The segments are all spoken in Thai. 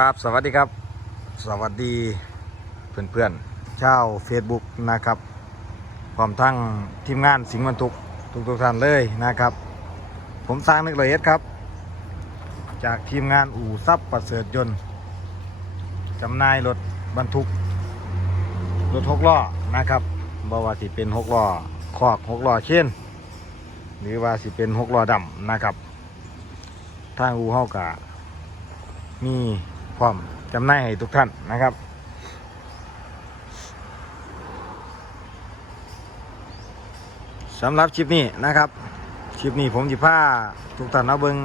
ครับ สวัสดีครับ สวัสดีเพื่อนๆชาว Facebook นะครับพร้อมทั้งทีมงานสิงห์บรรทุกทุกทุกๆท่านเลยนะครับ ผมสร้างนึกเอียครับ จากทีมงานอู่ซับประเสริฐยนต์จำนายรถบรรทุกรถหกล้อนะครับบ่ว่าสิเป็นหกล้อคอกหกล้อเช่น หรือว่าสิเป็นหกล้อดำนะครับ ทางอู่เฮากะมี พร้อมจำหน่ายให้ทุกท่านนะครับสำหรับคลิปนี้นะครับคลิปนี้ผมจะพาทุกท่านเอาเบิง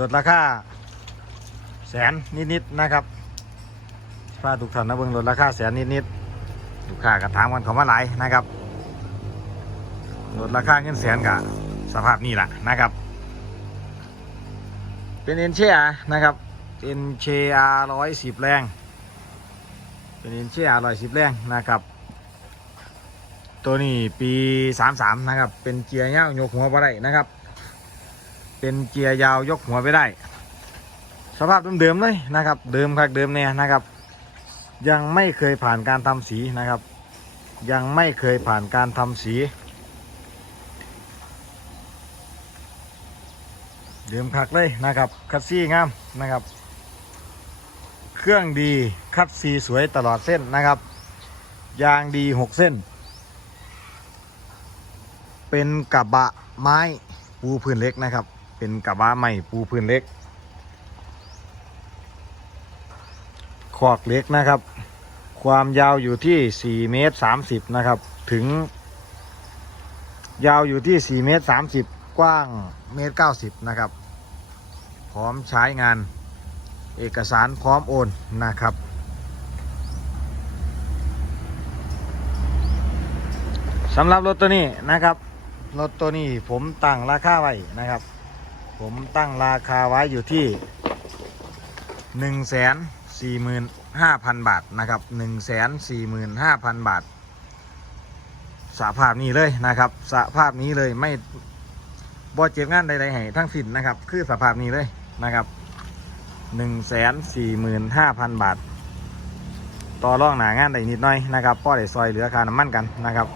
ลดราคาแสนนิดๆนะครับพาทุกท่านเอาเบิงลดราคาแสนนิดๆลูกค้ากระถามกันเขามาหลายนะครับลดราคาเงินแสนกับสภาพนี้แหละนะครับ เป็นเอ็นเชียนะครับเอ็นเชียร้อยสิบแรง เป็นเอ็นเชียร้อยสิบแรงนะครับ ตัวนี้ปีสามสามนะครับ เป็นเกียร์ยาวยกหัวไปได้นะครับ เป็นเกียร์ยาวยกหัวไปได้ สภาพเดิมๆเลยนะครับ เดิมครับเดิมเนี่ยนะครับ ยังไม่เคยผ่านการทำสีนะครับ ยังไม่เคยผ่านการทำสี ดิมคักเลยนะครับ คัดซี่งามนะครับ เครื่องดีคัดซีสวยตลอดเส้นนะครับ ยางดี6เส้น เป็นกระบะไม้ปูพื้นเล็กนะครับ เป็นกระบะไม้ปูพื้นเล็กขอกเล็กนะครับ ความยาวอยู่ที่ 4 เมตร 30 นะครับ ถึง ยาวอยู่ที่ 4 เมตร 30 กว้างเมตร 90 นะครับ พร้อมใช้งานเอกสารพร้อมโอนนะครับ สำหรับรถตัวนี้นะครับ รถตัวนี้ผมตั้งราคาไว้นะครับ ผมตั้งราคาไว้อยู่ที่1 4 5 0 0 0 บาทนะครับ1 4 5 0 0 0 บาทสภาพนี้เลยนะครับสภาพนี้เลยไม่บ่เจ็บงานใดๆให้ทั้งสิ้นนะครับ คือสภาพนี้เลย นะครับหนึ่งแสนสี่หมื่นห้าพันบาท ต่อรองหนางานได้นิดหน่อยนะครับพ่อได้ซอยเหลือค่าน้ำมันกันนะครับ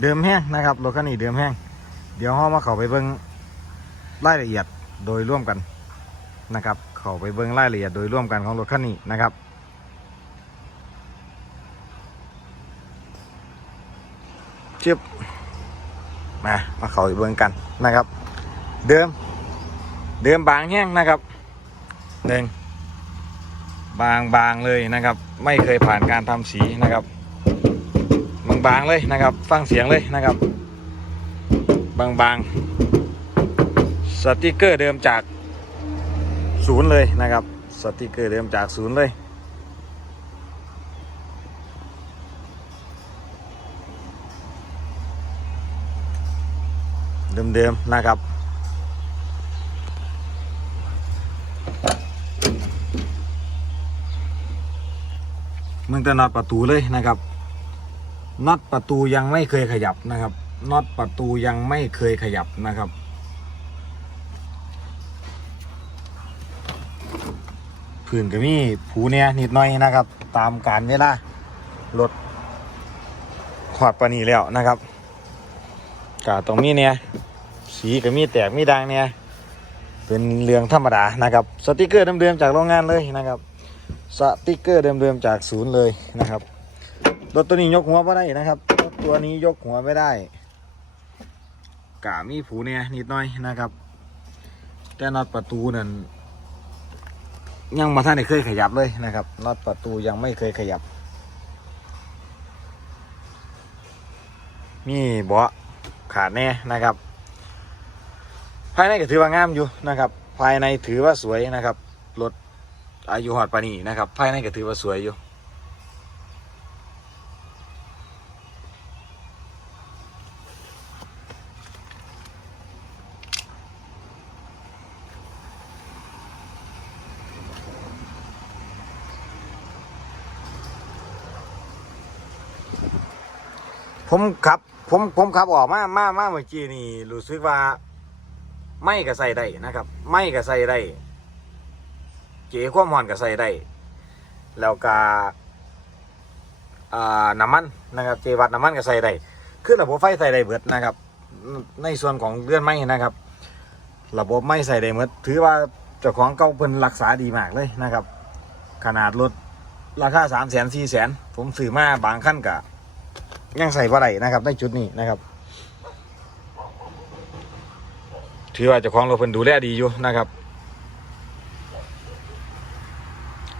เดิมแห้งนะครับรถคันนี้เดิมแห้งเดี๋ยวห้อมาเขาไปเบิ้งรายละเอียดโดยร่วมกันนะครับ เขาไปเบิ้งรายละเอียดโดยร่วมกันของรถคันนี้นะครับเชียบมามาเขาไปเบิ่งกันนะครับ เดิม เดิมบางแห้งนะครับหนึ่งบางบางเลยนะครับ ไม่เคยผ่านการทำสีนะครับ บางบางเลยนะครับ ฟังเสียงเลยนะครับ บางบางสติกเกอร์เดิมจากศูนย์เลยนะครับ สติกเกอร์เดิมจากศูนย์เลยเดิมๆนะครับ แต่น็อตประตูเลยนะครับน็อตประตูยังไม่เคยขยับนะครับน็อตประตูยังไม่เคยขยับนะครับ พื้นก็มีผูเนี่ยนิดหน่อยนะครับ ตามการเวลารถขอดปานนีแล้วนะครับกาตรงนี้เนี่ยสีก็มีแตกมีดังเนี่ยเป็นเรื่องธรรมดานะครับ สติกเกอร์เดิมๆจากโรงงานเลยนะครับ สติกเกอร์เดิมๆจากศูนย์เลยนะครับรถตัวนี้ยกหัวไม่ได้นะครับรถตัวนี้ยกหัวไม่ได้กามีผูเนี่ยนิดหน่อยนะครับ แต่น็อตประตูนั่นยังมาท่านได้เคยขยับเลยนะครับน็อตประตูยังไม่เคยขยับ มีเบาะขาดแน่นะครับ ภายในก็ถือว่างามอยู่นะครับ ภายในถือว่าสวยนะครับรถ อายุหอดปานนีนะครับภายในก็ถือว่าสวยอยู่ผมขับผมผมขับออกมามามาเมื่อกี้นี่รู้สึกว่า ไม่ก็ใส่ได้นะครับ ไม่ก็ใส่ได้ เก๋ความร้อนก็ใส่ได้ แล้วก็น้ำมันนะครับเจวัดน้ำมันก็ใส่ได้ขึ้นระบบไฟใส่ได้เบิดนะครับ ในส่วนของเรือนไม้นะครับ ระบบไม่ใส่ได้หมดถือว่าเจ้าของเก่าเพิ่นรักษาดีมากเลยนะครับ ขนาดรถราคาสามแสนสี่แสนผมซื้อมาบางขั้นกะยังใส่บ่ได้นะครับในจุดนี้นะครับ ถือว่าเจ้าของเรถเพิ่นดูแลดีอยู่นะครับ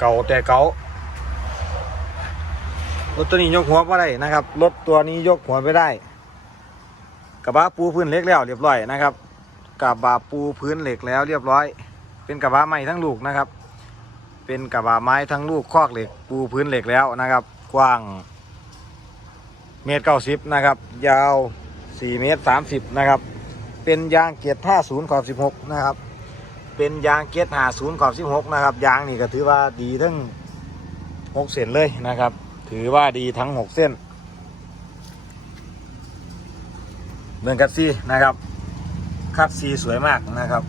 เก่าแต่เก่ารถตัวนี้ยกหัวบ่ได้นะครับ รถตัวนี้ยกหัวไม่ได้ กระบะปูพื้นเหล็กแล้วเรียบร้อยนะครับ กระบะปูพื้นเหล็กแล้วเรียบร้อย เป็นกระบะใหม่ทั้งลูกนะครับ เป็นกระบะไม้ทั้งลูกคอกเหล็ก ปูพื้นเหล็กแล้วนะครับ กว้างเมตรเก้าสิบนะครับ ยาวสี่เมตรสามสิบนะครับ เป็นยางเกียร์ห้าศูนย์ขอบสิบหกนะครับ เป็นยางเกียร์หาศูนย์ขอบสิบหกนะครับ ยางนี่ก็ถือว่าดีทั้งหกเส้นเลยนะครับ ถือว่าดีทั้งหกเส้นเบืองคัดซี่นะครับ คัดซีสวยมากนะครับ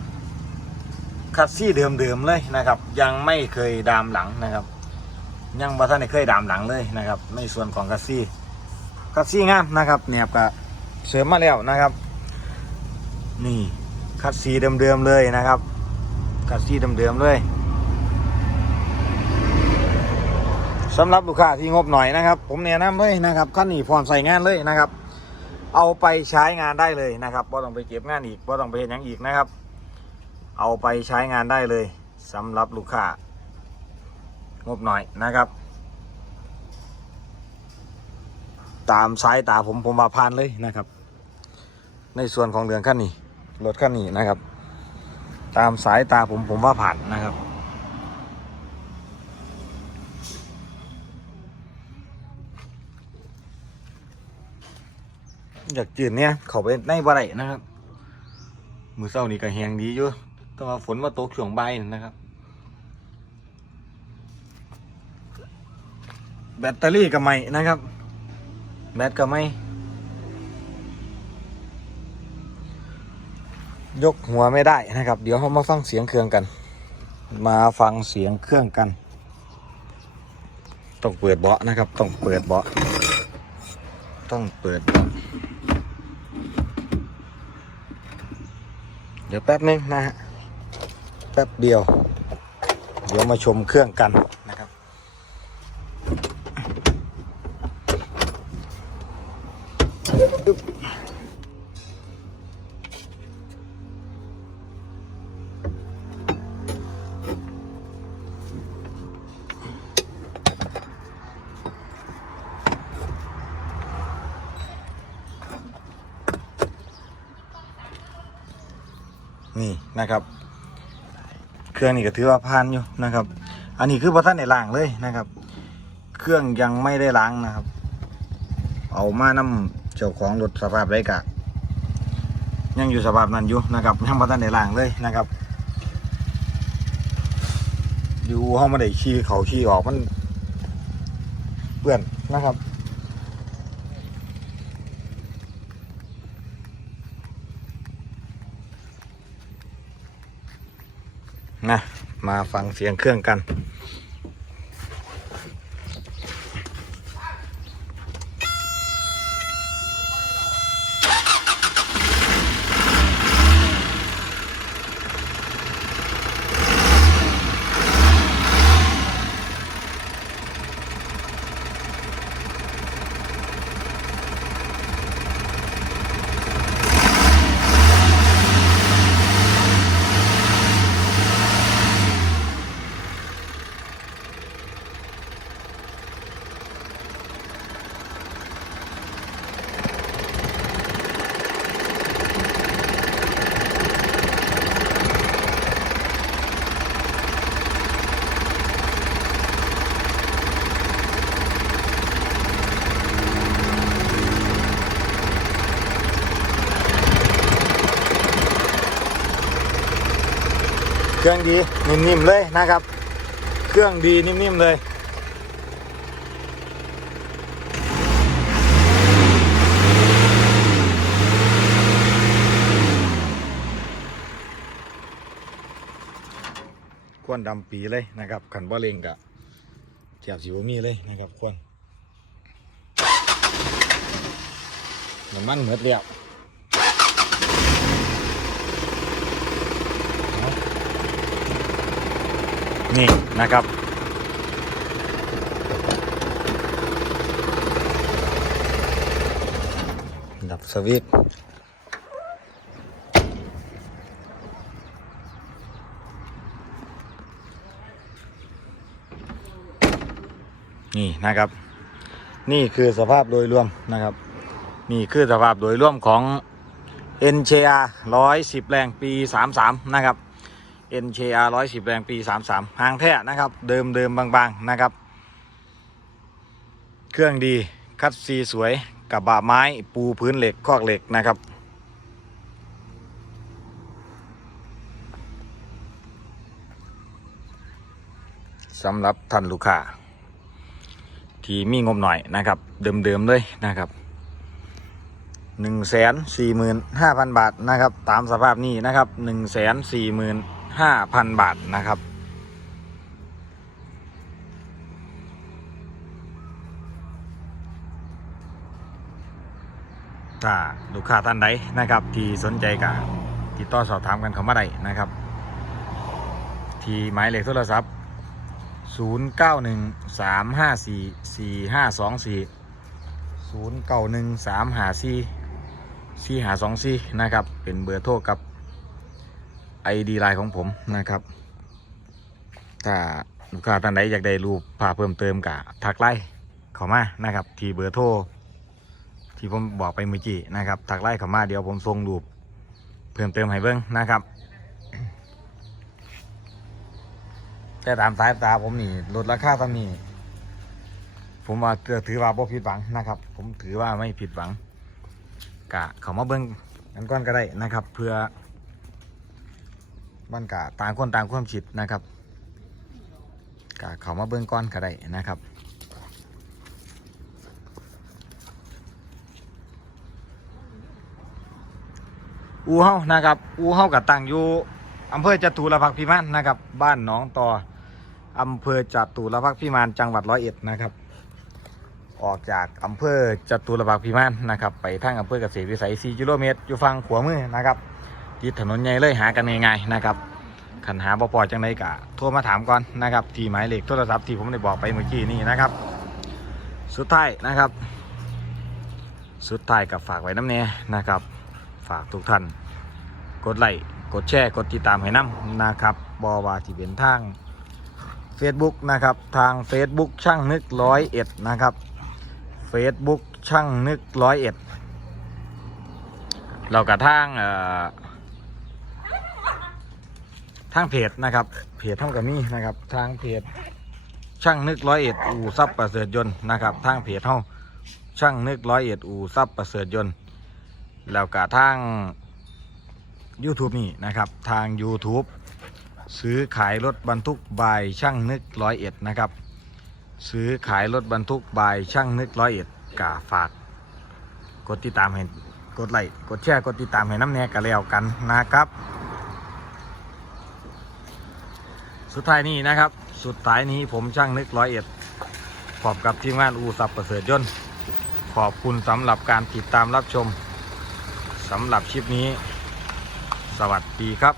คัดซี่เดิมๆเลยนะครับ ยังไม่เคยดามหลังนะครับ ยังบ่ท่านเคยดามหลังเลยนะครับ ในส่วนของคัดซี่คัดซี่งามนะครับเนี่ยก็เสริมมาแล้วนะครับ นี่คัดซีเดิมๆเลยนะครับ คัดซีเดิมๆเลยสำหรับลูกค้าที่งบหน่อยนะครับ ผมแนะนำเลยนะครับขั้นนี้พร้อมใส่งานเลยนะครับ เอาไปใช้งานได้เลยนะครับว่าต้องไปเก็บงานอีกว่าต้องไปเห็นอย่างอีกนะครับ เอาไปใช้งานได้เลยสำหรับลูกค้างบหน่อยนะครับ ตามสายตาผมผมมาผ่านเลยนะครับ ในส่วนของเรืองขั้นนี้รถขั้นนี้นะครับ ตามสายตาผมผมว่าผ่านนะครับ อยากจืดเนี่ยเขาไปในบ่ได้นะครับ มือเศร้านี่ก็แหงดีอยู่แต่ว่าฝนมาตกช่วงบ่ายนั่นนะครับ แบตเตอรี่ก็ไม่นะครับ แบตก็ไม่ ยกหัวไม่ได้นะครับ เดี๋ยวเรามาฟังเสียงเครื่องกัน มาฟังเสียงเครื่องกัน ต้องเปิดเบาะนะครับ ต้องเปิดเบาะต้องเปิดเบาะเดี๋ยวแป๊บนึงนะฮะแป๊บเดียว เดี๋ยวมาชมเครื่องกัน นะครับ เครื่องนี่ก็ถือว่าผ่านอยู่นะครับ อันนี้คือพอท่านในล้างเลยนะครับ เครื่องยังไม่ได้ล้างนะครับ เอามานํเจ้าของรถสภาพไรกะยังอยู่สภาพนั้นอยู่นะครับยังพอท่านในล้างเลยนะครับ อยู่ห้องมาได้ขี้เขาขี้ออกมันเปื้อนนะครับ นะมาฟังเสียงเครื่องกัน เครื่องดีนิ่มๆเลยนะครับ เครื่องดีนิ่มๆเลยควนดำปีเลยนะครับขันบ่เล่งกะแถบสีบมีเลยนะครับควนน้ำมันเหมือดแล้ว นี่นะครับ ดับสวิตช์นี่นะครับ นี่คือสภาพโดยรวมนะครับ นี่คือสภาพโดยรวมของ NCR 110 แรงปี 33 นะครับ NCR 110 แรงปี 33หางแท้นะครับ เดิมเดิมบางๆนะครับ เครื่องดีคัดซีสวยกับบะไม้ปูพื้นเหล็กคอกเหล็กนะครับ สำหรับท่านลูกค้าที่มีงบหน่อยนะครับ เดิมๆเลยนะครับหนึ่งแสนสี่หมื่นห้าพันบาทนะครับ ตามสภาพนี้นะครับหนึ่งแสนสี่ ห้าพันบาทนะครับ ถ้าลูกค้าท่านใดนะครับ ที่สนใจกับติดต่อสอบถามกันเข้ามาได้นะครับ ที่หมายเลขโทรศัพท์ 0 9 1 3 5 4 4 5 2 4 0 9 1 3 5 4 4 5 2 4นะครับ เป็นเบอร์โทรกับ ID ไลน์ของผมนะครับ ถ้าลูกค้าท่านใดอยากได้รูปภาพเพิ่มเติมกับทักไลน์เข้ามานะครับ ที่เบอร์โทรที่ผมบอกไปเมื่อกี้นะครับถักไล่เข้ามาเดี๋ยวผมส่งรูปเพิ่มเติมให้เบิ้งนะครับแต่ตามสายตาผมนี่ลดราคาตอนนี้ผมว่าถือถือว่าบ่ผิดหวังนะครับ ผมถือว่าไม่ผิดหวังกะเขามาเบิ้งกันก้อนก็ได้นะครับ เพื่อ บ้านกะต่างคนต่างความคิดนะครับกะเขามาเบิ้งก้อนก็ได้นะครับอูเฮานะครับอูเฮากับตั้งอยู่อำเภอจตุรพักษ์พิมานนะครับ บ้านหนองต่ออำเภอจตุรพักษ์พิมานจังหวัดร้อยเอ็ดนะครับ ออกจากอำเภอจตุรพักษ์พิมานนะครับ ไปทางอำเภอเกษตรวิสัย 4 กิโลเมตร อยู่ฝั่งขวามือนะครับ ติดถนนใหญ่เลยหากันง่ายๆนะครับขันหาบปอจังไดกะโทรมาถามก่อนนะครับที่หมายเลขโทรศัพท์ที่ผมได้บอกไปเมื่อกี้นี่นะครับ สุดท้ายนะครับ สุดท้ายกับฝากไว้น้ำเนียนะครับ ฝากทุกท่านกดไลค์กดแชร์กดติดตามให้น้ำนะครับบอว่าที่เป็นทาง Facebook นะครับทาง Facebook ช่างนึกร้อยเอ็ดนะครับ Facebook ช่างนึกร้อยเอ็ดเรากับทางเอ่อางเพจนะครับ เพจเท่ากับนี้นะครับ ทางเพจช่างนึกร้อยเอ็ดอู่ซับประเสริฐยนต์นะครับ ทางเพจเท่าช่างนึกร้อยเอ็ดอู่ซับประเสริฐยนต์แล้วก็ทาง YouTube นี่นะครับทาง YouTube ซื้อขายรถบรรทุกบายช่างนึกร้อยเอ็ดนะครับซื้อขายรถบรรทุกบายช่างนึกร้อยเอ็ดกาฝาก กดติดตามให้กดไลค์กดแชร์กดติดตามให้น้ำแน่กันแล้วกันนะครับ สุดท้ายนี้นะครับ สุดท้ายนี้ผมช่างนึกร้อยเอ็ด ขอบกับทีมงานอูสับประเสริฐยนต์ขอบคุณสำหรับการติดตามรับชมสำหรับชิปนี้ สวัสดีครับ